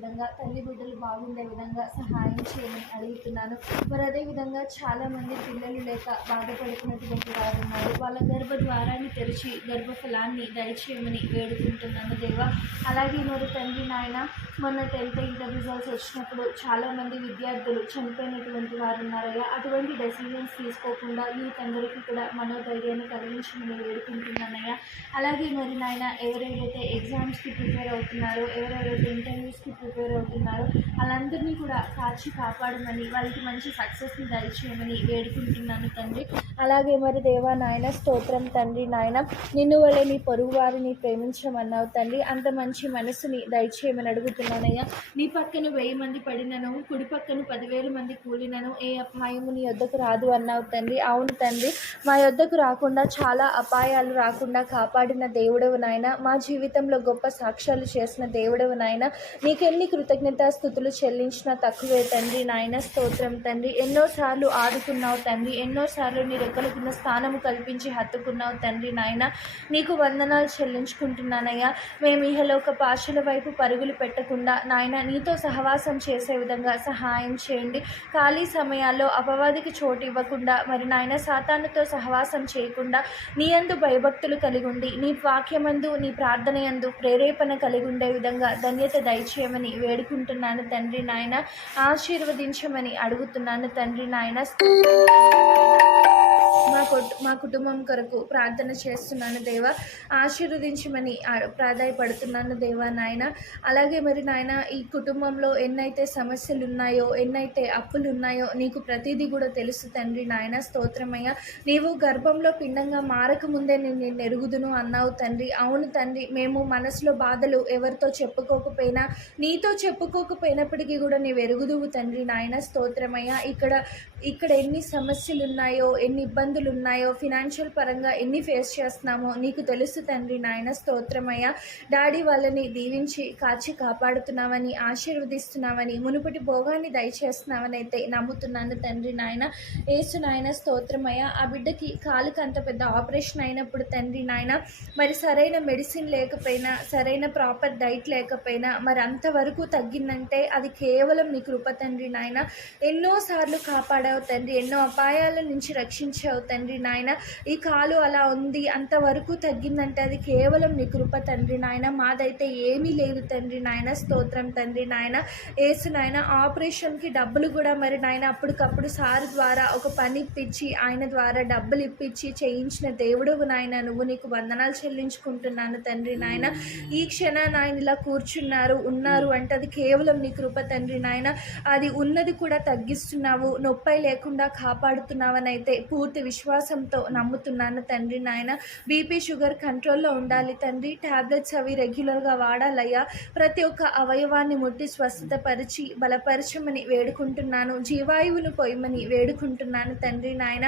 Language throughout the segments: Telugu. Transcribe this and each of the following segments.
విధంగా తల్లి బిడ్డలు బాగుండే విధంగా సహాయం చేయమని అడుగుతున్నాను. మరి అదేవిధంగా చాలామంది పిల్లలు లేక బాధపడుతున్నటువంటి వారు ఉన్నారు. వాళ్ళ గర్భద్వారాన్ని తెరిచి గర్భఫలాన్ని దయచేయమని వేడుకుంటున్నాను దేవా. అలాగే మరి తండ్రి నాయన, మొన్న 10th ఇంటర్ రిజల్ట్స్ వచ్చినప్పుడు చాలామంది విద్యార్థులు చనిపోయినటువంటి వారు ఉన్నారయ్యా. అటువంటి డెసిజన్స్ తీసుకోకుండా యూత్ అందరికీ కూడా మనోధైర్యాన్ని కలిగించమని వేడుకుంటున్నానయ్యా. అలాగే మరి నాయన, ఎవరెవరైతే ఎగ్జామ్స్కి ప్రిపేర్ అవుతున్నారో, ఎవరెవరైతే ఇంటర్వ్యూస్కి ప్రిపేర్ అవుతున్నారో వాళ్ళందరినీ కూడా కాచి కాపాడమని, వాళ్ళకి మంచి సక్సెస్ని దయచేయమని వేడుకుంటున్నాను తండ్రి. అలాగే మరి దేవా నాయన, స్తోత్రం తండ్రి నాయన. నిన్ను వలె నీ పొరుగు వారిని ప్రేమించమన్నావు తండ్రి. అంత మంచి మనసుని దయచేయమని అడుగుతున్నానయ్యా. నీ పక్కన 1000 మంది పడినను, కుడి పక్కన 10,000 మంది కూలినను ఏ అపాయము నీ యొద్దకు రాదు అన్నావు తండ్రి. అవును తండ్రి, మా యొద్దకు రాకుండా చాలా అపాయాలు రాకుండా కాపాడిన దేవుడవు నాయన. మా జీవితంలో గొప్ప సాక్ష్యాలు చేసిన దేవుడవు నాయన. నీకెన్ని కృతజ్ఞతాస్తుతులు చెల్లించినా తక్కువే తండ్రి నాయన. స్తోత్రం తండ్రి. ఎన్నోసార్లు ఆదుకున్నావు తండ్రి. ఎన్నోసార్లు నీ రెక్కల కింద స్థానము కల్పించి హత్తుకున్నావు తండ్రి నాయన. నీకు వందనాలు చెల్లించుకుంటున్నానయ్యా. మేము ఇహలోక పాశల వైపు పరుగులు పెట్టకుండా నాయన నీతో సహవాసం చేసే విధంగా సహాయం చేయండి. ఖాళీ సమయాల్లో అపవాదికి చోటు ఇవ్వకుండా మరి నాయన సాతానుతో సహవాసం చేయకుండా నీ యందు భయభక్తులు కలిగి ఉండి, నీ వాక్యమందు నీ ప్రార్థన యందు ప్రేరేపణ కలిగి ఉండే విధంగా ధన్యత దయచేయమని వేడుకుంటున్నాను తండ్రి నాయన. ఆశీర్వదించమని అడుగుతున్నాను తండ్రి నాయన. మా కుటుంబం కొరకు ప్రార్థన చేస్తున్నాను దేవా. ఆశీర్వదించమని ప్రాధాయపడుతున్నాను దేవా నాయన. అలాగే మరి నాయన, ఈ కుటుంబంలో ఎన్నైతే సమస్యలు ఉన్నాయో, ఎన్నైతే అప్పులు ఉన్నాయో నీకు ప్రతిదీ కూడా తెలుసు తండ్రి నాయన. స్తోత్రమయ్య. నీవు గర్భంలో పిండంగా మారకముందే నేను ఎరుగుదును అన్నావు తండ్రి. అవును తండ్రి, మేము మనసులో బాధలు ఎవరితో చెప్పుకోకపోయినా, నీతో చెప్పుకోకపోయినప్పటికీ కూడా నీవు ఎరుగుదువు తండ్రి నాయన. స్తోత్రమయ్య. ఇక్కడ ఎన్ని సమస్యలు ఉన్నాయో, ఎన్ని ఇబ్బందులు ఉన్నాయో, ఫినాన్షియల్ పరంగా ఎన్ని ఫేస్ చేస్తున్నామో నీకు తెలుసు తండ్రి నాయన. స్తోత్రమయ్య. డాడీ వాళ్ళని దీవించి కాచి కాపాడుతున్నామని, ఆశీర్వదిస్తున్నామని, మునుపటి భోగాన్ని దయచేస్తున్నామని అయితే నమ్ముతున్నాను తండ్రి నాయన. యేసు నాయన స్తోత్రమయ్య. ఆ బిడ్డకి కాలుకి అంత పెద్ద ఆపరేషన్ అయినప్పుడు తండ్రి నాయన, మరి సరైన మెడిసిన్ లేకపోయినా, సరైన ప్రాపర్ డైట్ లేకపోయినా, మరి అంతవరకు తగ్గిందంటే అది కేవలం నీ కృప తండ్రి నాయన. ఎన్నోసార్లు కాపాడావు తండ్రి. ఎన్నో అపాయాల నుంచి రక్షించావు తండ్రి నాయన. ఈ కాలు అలా ఉంది, అంతవరకు తగ్గిందంటే అది కేవలం నీ కృప తండ్రి నాయన. మాదైతే ఏమీ లేదు తండ్రి నాయన. స్తోత్రం తండ్రి నాయన. యేసు నాయన, ఆపరేషన్కి డబ్బులు కూడా మరి నాయన అప్పటికప్పుడు సార్ ద్వారా ఒక పని ఇప్పించి, ఆయన ద్వారా డబ్బులు ఇప్పించి చేయించిన దేవుడు నాయన. నువ్వు నీకు వందనాలు చెల్లించుకుంటున్నాను తండ్రి నాయన. ఈ క్షణాన్ని ఆయన ఇలా ఉన్నారు అంటే అది కేవలం నీ కృప తండ్రి నాయన. అది ఉన్నది కూడా తగ్గిస్తున్నావు, నొప్పి లేకుండా కాపాడుతున్నావని అయితే పూర్తి విశ్వాసంతో నమ్ముతున్నాను తండ్రి నాయన. బీపీ షుగర్ కంట్రోల్లో ఉండాలి తండ్రి. టాబ్లెట్స్ అవి రెగ్యులర్గా వాడాలయ్యా. ప్రతి ఒక్క అవయవాన్ని ముట్టి స్వస్థతపరిచి బలపరచమని వేడుకుంటున్నాను. జీవాయువును పోయమని వేడుకుంటున్నాను తండ్రి నాయన.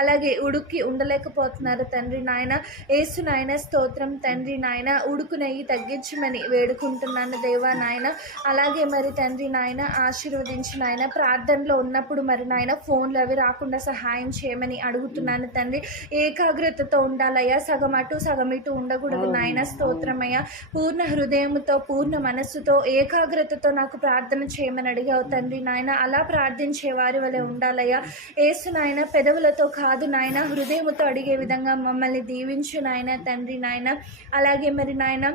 అలాగే ఉడుక్కి ఉండలేకపోతున్నారు తండ్రి నాయన. యేసు నాయన స్తోత్రం తండ్రి నాయన. ఉడుకు నెయ్యి తగ్గించమని వేడుకుంటున్నాను దేవా నాయన. అలాగే మరి తండ్రి నాయన, ఆశీర్వదించిన ఆయన ప్రార్థనలో ఉన్నప్పుడు మరి నాయన ఫోన్లు అవి రాకుండా సహాయం చేయమని అడుగుతున్నాను తండ్రి. ఏకాగ్రతతో ఉండాలయ్యా. సగం అటు సగం ఇటు ఉండకూడదు నాయన. స్తోత్రమయ్య. పూర్ణ హృదయంతో, పూర్ణ మనస్సుతో, ఏకాగ్రతతో నాకు ప్రార్థన చేయమని అడిగావు తండ్రి నాయన. అలా ప్రార్థించే వారి వలె ఉండాలయ్యా. యేసు నాయన, పెదవులతో కాదు నాయన, హృదయముతో అడిగే విధంగా మమ్మల్ని దీవించు నాయన తండ్రి నాయన. అలాగే మరి నాయన,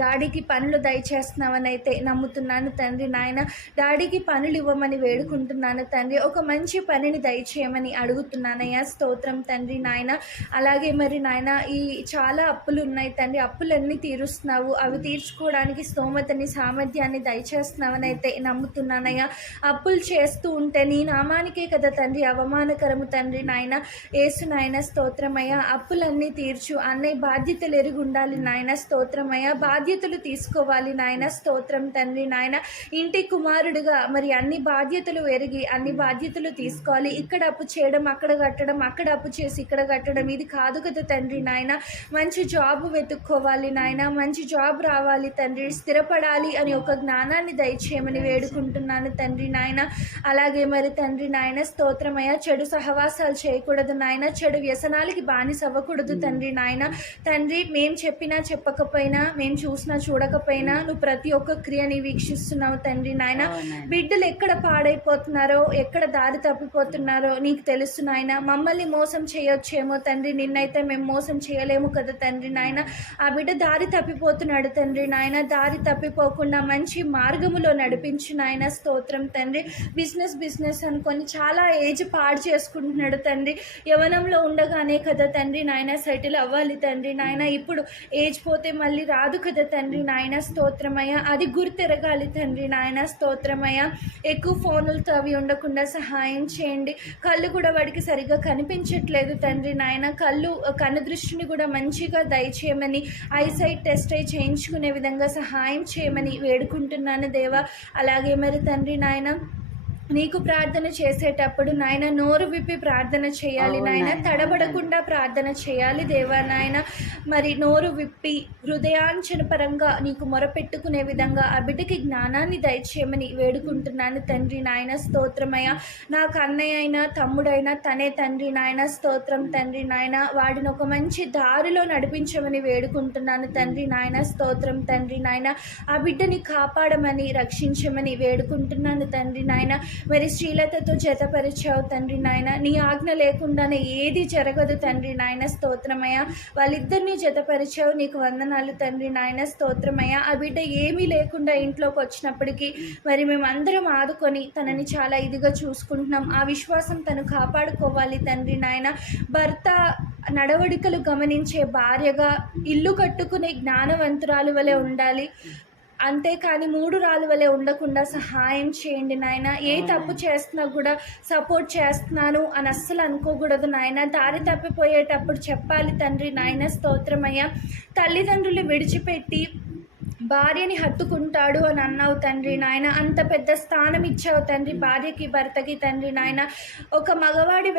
డాడీకి పనులు దయచేస్తున్నామని అయితే నమ్ముతున్నాను తండ్రి నాయన. డాడీకి పనులు ఇవ్వమని వేడుకుంటున్నాను తండ్రి. ఒక మంచి పనిని దయచేయమని అడుగుతున్నానయ్యా. స్తోత్రం తండ్రి నాయన. అలాగే మరి నాయన, ఈ చాలా అప్పులు ఉన్నాయి తండ్రి. అప్పులన్నీ తీరుస్తున్నావు. అవి తీర్చుకోవడానికి స్తోమతని, సామర్థ్యాన్ని దయచేస్తున్నామని అయితే నమ్ముతున్నానయ్యా. అప్పులు చేస్తూ ఉంటే నీ నామానికే కదా తండ్రి అవమానకరము తండ్రి నాయన. యేసు నాయన స్తోత్రమయ్య. అప్పులన్నీ తీర్చు. అన్నయ్య బాధ్యతలు ఎరిగి ఉండాలి నాయన. స్తోత్రమయ్య. బాధ్యతలు తీసుకోవాలి నాయన. స్తోత్రం తండ్రి నాయన. ఇంటి కుమారుడిగా మరి అన్ని బాధ్యతలు ఎరిగి అన్ని బాధ్యతలు తీసుకోవాలి. ఇక్కడ అప్పు చేయడం, అక్కడ కట్టడం, అక్కడ అప్పు చేసి ఇక్కడ కట్టడం, ఇది కాదు కదా తండ్రి నాయన. మంచి జాబ్ వెతుక్కోవాలి నాయన. మంచి జాబ్ రావాలి తండ్రి. స్థిరపడాలి అని ఒక జ్ఞానాన్ని దయచేయమని వేడుకుంటున్నాను తండ్రి నాయన. అలాగే మరి తండ్రి నాయన స్తోత్రమయ్య. చెడు సహవాసాలు చేయకూడదు నాయన. చెడు వ్యసనాలకి బానిస అవ్వకూడదు తండ్రి నాయన. తండ్రి, మేము చెప్పినా చెప్పకపోయినా, మేము చూసినా చూడకపోయినా నువ్వు ప్రతి ఒక్క క్రియని వీక్షిస్తున్నావు తండ్రి నాయన. బిడ్డలు ఎక్కడ పాడైపోతున్నారో, ఎక్కడ దారి తప్పిపోతున్నారో నీకు తెలుసు నాయన. మమ్మల్ని మోసం చేయొచ్చేమో తండ్రి, నిన్నైతే మేము మోసం చేయలేము కదా తండ్రి నాయన. ఆ బిడ్డ దారి తప్పిపోతున్నాడు తండ్రి నాయన. దారి తప్పిపోకుండా మంచి మార్గములో నడిపించు నాయన. స్తోత్రం తండ్రి. బిజినెస్ అనుకొని చాలా ఏజ్ పాడు చేసుకుంటున్నాడు తండ్రి. యవనంలో ఉండగానే కదా తండ్రి నాయన సెటిల్ అవ్వాలి తండ్రి నాయన. ఇప్పుడు ఏజ్ పోతే మళ్ళీ రాదు కదా తండ్రి నాయన. స్తోత్రమయ్య. అది గుర్తెరగాలి తండ్రి నాయన. స్తోత్రమయ్య. ఎక్కువ ఫోనులతో అవి ఉండకుండా సహాయం చేయండి. కళ్ళు కూడా వాడికి సరిగ్గా కనిపించట్లేదు తండ్రి నాయన. కన్ను దృష్టిని కూడా మంచిగా దయచేయమని, ఐసైట్ టెస్ట్ అయి చేయించుకునే విధంగా సహాయం చేయమని వేడుకుంటున్నాను దేవా. అలాగే మరి తండ్రి నాయన నీకు ప్రార్థన చేసేటప్పుడు నాయన నోరు విప్పి ప్రార్థన చేయాలి నాయన. తడబడకుండా ప్రార్థన చేయాలి దేవా నాయన. మరి నోరు విప్పి హృదయాంచన పరంగా నీకు మొరపెట్టుకునే విధంగా ఆ బిడ్డకి జ్ఞానాన్ని దయచేయమని వేడుకుంటున్నాను తండ్రి నాయన. స్తోత్రమయ్య. నాకు అన్నయ్య అయినా తమ్ముడైనా తనే తండ్రి నాయన. స్తోత్రం తండ్రి నాయన. వాడిని ఒక మంచి దారిలో నడిపించమని వేడుకుంటున్నాను తండ్రి నాయన. స్తోత్రం తండ్రి నాయన. ఆ బిడ్డని కాపాడమని రక్షించమని వేడుకుంటున్నాను తండ్రి నాయన. మరి శ్రీలతతో జతపరిచావు తండ్రి నాయన. నీ ఆజ్ఞ లేకుండానే ఏది జరగదు తండ్రి నాయన. స్తోత్రమయ్య. వాళ్ళిద్దరినీ జతపరిచావు, నీకు వందనాలు తండ్రి నాయన. స్తోత్రమయ్య. ఆ బిడ్డ ఏమీ లేకుండా ఇంట్లోకి వచ్చినప్పటికీ మరి మేమందరం ఆదుకొని తనని చాలా ఇదిగా చూసుకుంటున్నాం. ఆ విశ్వాసం తను కాపాడుకోవాలి తండ్రి నాయన. భర్త నడవడికలు గమనించే భార్యగా, ఇల్లు కట్టుకునే జ్ఞానవంతురాలు వలె ఉండాలి. అంతేకాని మూడు రాళ్ళ వలె ఉండకుండా సహాయం చేయండి నాయన. ఏ తప్పు చేస్తున్నా కూడా సపోర్ట్ చేస్తున్నాను అని అస్సలు అనుకోకూడదు నాయన. దారి తప్పిపోయేటప్పుడు చెప్పాలి తండ్రి నాయన. స్తోత్రమయ్య. తల్లిదండ్రులు విడిచిపెట్టి భార్యని హత్తుకుంటాడు అని అన్నావు తండ్రి నాయన. అంత పెద్ద స్థానం ఇచ్చావు తండ్రి భార్యకి, భర్తకి తండ్రి నాయన. ఒక మగవాడి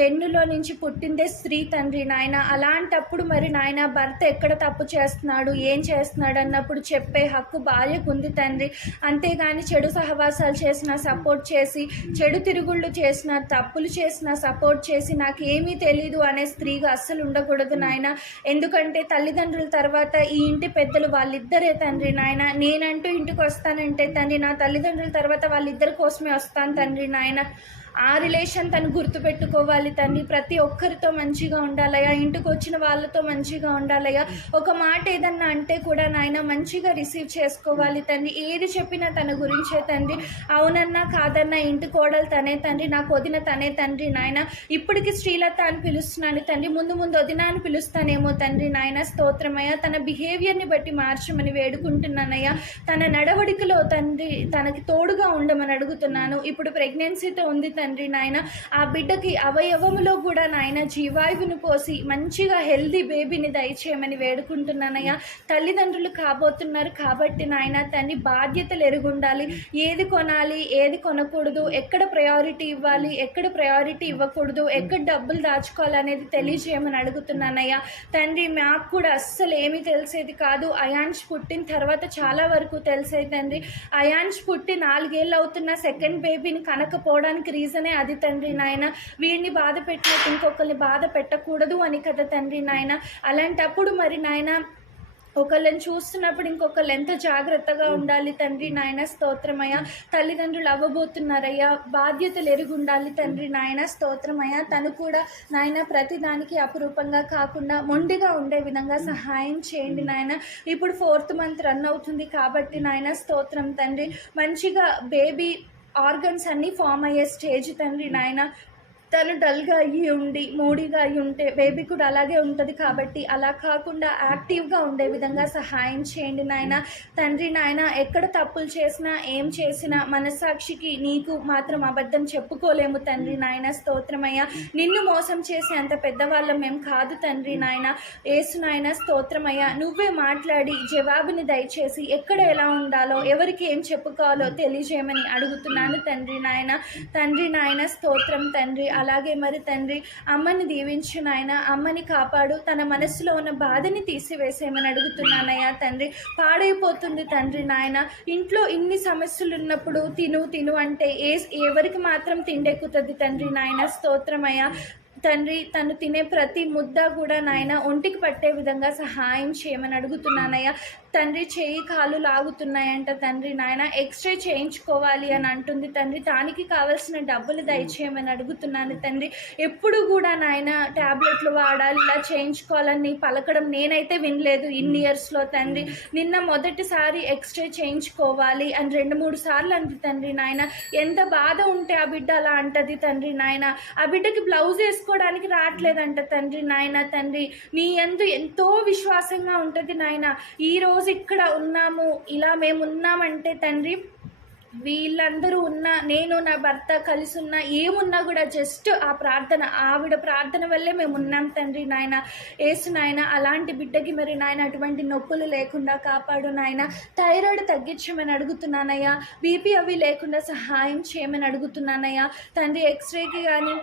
వెన్నులో నుంచి పుట్టిందే స్త్రీ తండ్రి నాయన. అలాంటప్పుడు మరి నాయన భర్త ఎక్కడ తప్పు చేస్తున్నాడు, ఏం చేస్తున్నాడు అన్నప్పుడు చెప్పే హక్కు భార్యకు ఉంది తండ్రి. అంతేగాని చెడు సహవాసాలు చేసిన సపోర్ట్ చేసి, చెడు తిరుగుళ్ళు చేసిన, తప్పులు చేసిన సపోర్ట్ చేసి నాకేమీ తెలీదు అనే స్త్రీగా అస్సలు ఉండకూడదు నాయన. ఎందుకంటే తల్లిదండ్రుల తర్వాత ఈ ఇంటి పెద్దలు వాళ్ళిద్దరే తండ్రి నాయన. నేనంటూ ఇంటికి వస్తానంటే తండ్రి నా తల్లిదండ్రుల తర్వాత వాళ్ళిద్దరి కోసమే వస్తాను తండ్రి నాయన. ఆ రిలేషన్ తను గుర్తుపెట్టుకోవాలి తండ్రి. ప్రతి ఒక్కరితో మంచిగా ఉండాలయ్యా. ఇంటికి వచ్చిన వాళ్ళతో మంచిగా ఉండాలయ్యా. ఒక మాట ఏదన్నా అంటే కూడా నాయన మంచిగా రిసీవ్ చేసుకోవాలి తండ్రి. ఏది చెప్పినా తన గురించే తండ్రి. అవునన్నా కాదన్నా ఇంటి కోడలు తనే తండ్రి, నాకు వదిన తనే తండ్రి నాయన. ఇప్పటికి శ్రీలత అని పిలుస్తున్నాను తండ్రి, ముందు వదిన అని పిలుస్తానేమో తండ్రి నాయన. స్తోత్రమయ్య. తన బిహేవియర్ని బట్టి మార్చమని వేడుకుంటున్నానయ్యా. తన నడవడికలో తండ్రి తనకి తోడుగా ఉండమని అడుగుతున్నాను. ఇప్పుడు ప్రెగ్నెన్సీతో ఉంది తండ్రి నాయన. ఆ బిడ్డకి అవయవములో కూడా నాయన జీవాయువును పోసి మంచిగా హెల్దీ బేబీని దయచేయమని వేడుకుంటున్నానయ్యా. తల్లిదండ్రులు కాబోతున్నారు కాబట్టి నాయన తండ్రి బాధ్యతలు ఎరుగుండాలి. ఏది కొనాలి, ఏది కొనకూడదు, ఎక్కడ ప్రయారిటీ ఇవ్వాలి, ఎక్కడ ప్రయారిటీ ఇవ్వకూడదు, ఎక్కడ డబ్బులు దాచుకోవాలి అనేది తెలియజేయమని అడుగుతున్నానయ్యా తండ్రి. మాకు కూడా అస్సలు ఏమీ తెలిసేది కాదు. అయాన్ష్ పుట్టిన తర్వాత చాలా వరకు తెలిసేది తండ్రి. అయాన్ష్ పుట్టి 4 ఏళ్ళు అవుతున్న సెకండ్ బేబీని కనకపోవడానికి రీజన్ అది తండ్రి నాయన. వీడిని బాధ పెట్టినట్టు ఇంకొకరిని బాధ పెట్టకూడదు అని కదా తండ్రి నాయన. అలాంటప్పుడు మరి నాయన ఒకళ్ళని చూస్తున్నప్పుడు ఇంకొకళ్ళు ఎంత జాగ్రత్తగా ఉండాలి తండ్రి నాయన. స్తోత్రమయ్య. తల్లిదండ్రులు అవ్వబోతున్నారయ్యా, బాధ్యతలు ఎరుగుండాలి తండ్రి నాయన. స్తోత్రమయ్య. తను కూడా నాయన ప్రతిదానికి అపురూపంగా కాకుండా మొండిగా ఉండే విధంగా సహాయం చేయండి నాయన. ఇప్పుడు 4th మంత్ రన్ అవుతుంది కాబట్టి నాయన స్తోత్రం తండ్రి. మంచిగా బేబీ ఆర్గన్స్ అన్నీ ఫామ్ అయ్యే స్టేజ్ తండ్రి నాయన. తను డల్గా అయ్యి ఉండి మూడీగా అయ్యి ఉంటే బేబీ కూడా అలాగే ఉంటుంది కాబట్టి అలా కాకుండా యాక్టివ్గా ఉండే విధంగా సహాయం చేయండి నాయన. తండ్రి నాయన ఎక్కడ తప్పులు చేసినా ఏం చేసినా మనస్సాక్షికి నీకు మాత్రం అబద్ధం చెప్పుకోలేము తండ్రి నాయన. స్తోత్రమయ్య. నిన్ను మోసం చేసే అంత పెద్దవాళ్ళం మేము కాదు తండ్రి నాయన. యేసు నాయన స్తోత్రమయ్య. నువ్వే మాట్లాడి జవాబుని దయచేసి ఎక్కడ ఎలా ఉండాలో, ఎవరికి ఏం చెప్పుకోవాలో తెలియజేయమని అడుగుతున్నాను తండ్రి నాయన. తండ్రి నాయన స్తోత్రం తండ్రి. అలాగే మరి తండ్రి అమ్మని దీవించు నాయన. అమ్మని కాపాడు. తన మనసులో ఉన్న బాధని తీసివేసేయమని అడుగుతున్నానయ్యా తండ్రి. పాడైపోతుంది తండ్రి నాయన. ఇంట్లో ఇన్ని సమస్యలు ఉన్నప్పుడు తిను అంటే ఎవరికి మాత్రం తిండెక్కుతుంది తండ్రి నాయన. స్తోత్రమయ్యా తండ్రి. తను తినే ప్రతి ముద్ద కూడా నాయన ఒంటికి పట్టే విధంగా సహాయం చేయమని అడుగుతున్నానయ్యా. తండ్రి చేయి కాలు లాగుతున్నాయంట తండ్రి నాయన, ఎక్స్రే చేయించుకోవాలి అని అంటుంది తండ్రి. దానికి కావాల్సిన డబ్బులు దయచేయమని అడుగుతున్నాను తండ్రి. ఎప్పుడు కూడా నాయన ట్యాబ్లెట్లు వాడాలి, ఇలా చేయించుకోవాలని పలకడం నేనైతే వినలేదు ఇన్ని ఇయర్స్లో తండ్రి. నిన్న మొదటిసారి ఎక్స్రే చేయించుకోవాలి అని 2-3 సార్లు అంటుంది తండ్రి నాయన. ఎంత బాధ ఉంటే ఆ బిడ్డ అలా అంటది తండ్రి నాయన. ఆ బిడ్డకి బ్లౌజ్ వేసుకోవడానికి రావట్లేదంట తండ్రి నాయన. తండ్రి నీ యందు ఎంతో విశ్వాసంగా ఉంటుంది నాయన. ఈరోజు ఇక్కడ ఉన్నాము, ఇలా మేము ఉన్నామంటే తండ్రి, వీళ్ళందరూ ఉన్నా, నేను నా భర్త కలిసి ఉన్నా, ఏమున్నా కూడా జస్ట్ ఆ ప్రార్థన, ఆవిడ ప్రార్థన వల్లే మేము ఉన్నాం తండ్రి నాయన. ఏసు నాయన, అలాంటి బిడ్డకి మరి నాయన అటువంటి నొప్పులు లేకుండా కాపాడు నాయన. థైరాయిడ్ తగ్గించమని అడుగుతున్నానయ్యా. బీపీ అవి లేకుండా సహాయం చేయమని అడుగుతున్నానయ్యా తండ్రి. ఎక్స్రేకి కానీ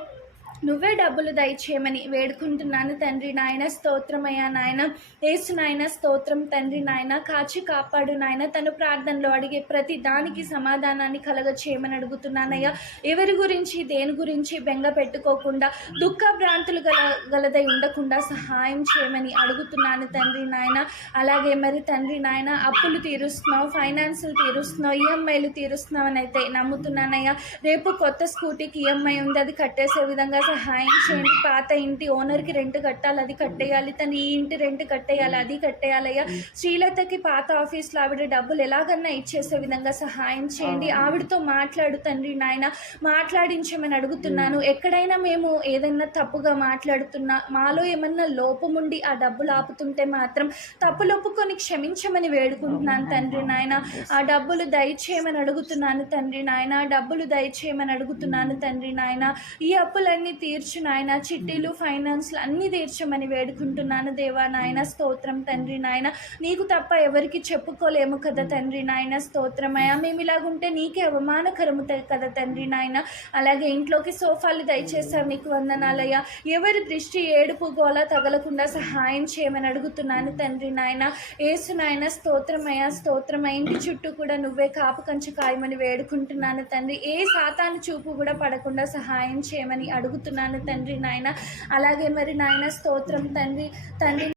నువ్వే డబ్బులు దయచేయమని వేడుకుంటున్నాను తండ్రి నాయన. స్తోత్రమయ్యా నాయన. ఏసు నాయన స్తోత్రం తండ్రి నాయన. కాచి కాపాడు నాయన. తను ప్రార్థనలో అడిగే ప్రతి దానికి సమాధానాన్ని కలగ చేయమని అడుగుతున్నానయ్యా. ఎవరి గురించి దేని గురించి బెంగ పెట్టుకోకుండా, దుఃఖ భ్రాంతులు గలదై ఉండకుండా సహాయం చేయమని అడుగుతున్నాను తండ్రి నాయన. అలాగే మరి తండ్రి నాయన, అప్పులు తీరుస్తున్నావు, ఫైనాన్సులు తీరుస్తున్నావు, ఈఎంఐలు తీరుస్తున్నావు అని అయితే నమ్ముతున్నానయ్యా. రేపు కొత్త స్కూటీకి ఈఎంఐ ఉంది, అది కట్టేసే విధంగా సహాయం చేయండి. పాత ఇంటి ఓనర్కి రెంట్ కట్టాలి, అది కట్టేయాలి. తను ఈ ఇంటి రెంట్ కట్టేయాలి, అది కట్టేయాలయ్యా. శ్రీలతకి పాత ఆఫీస్లో ఆవిడ డబ్బులు ఎలాగన్నా ఇచ్చేసే విధంగా సహాయం చేయండి. ఆవిడతో మాట్లాడు తండ్రి నాయన. మాట్లాడించమని అడుగుతున్నాను. ఎక్కడైనా మేము ఏదైనా తప్పుగా మాట్లాడుతున్నా, మాలో ఏమన్నా లోపముండి ఆ డబ్బులు ఆపుతుంటే మాత్రం తప్పులు ఒప్పుకొని క్షమించమని వేడుకుంటున్నాను తండ్రి నాయన. ఆ డబ్బులు దయచేయమని అడుగుతున్నాను తండ్రి నాయన. డబ్బులు దయచేయమని అడుగుతున్నాను తండ్రి నాయన. ఈ అప్పులన్నీ తీర్చు నాయన. చిట్టీలు, ఫైనాన్స్లు అన్నీ తీర్చమని వేడుకుంటున్నాను దేవా నాయన. స్తోత్రం తండ్రి నాయన. నీకు తప్ప ఎవరికి చెప్పుకోలేము కదా తండ్రి నాయన. స్తోత్రమయ్యా. మేము ఇలాగుంటే నీకే అవమానకరము కదా తండ్రి నాయన. అలాగే ఇంట్లోకి సోఫాలు దయచేసావు, నీకు వందనాలయ్యా. ఎవరి దృష్టి, ఏడుపు, గోల తగలకుండా సహాయం చేయమని అడుగుతున్నాను తండ్రి నాయన. ఏసు నాయన స్తోత్రమయ్యా. స్తోత్రమయ్య. ఇంటి చుట్టూ కూడా నువ్వే కాపు కంచు కాయమని వేడుకుంటున్నాను తండ్రి. ఏ సాతాను చూపు కూడా పడకుండా సహాయం చేయమని అడుగుతున్నాను తండ్రి నాయన. అలాగే మరి నాయన స్తోత్రం తండ్రి.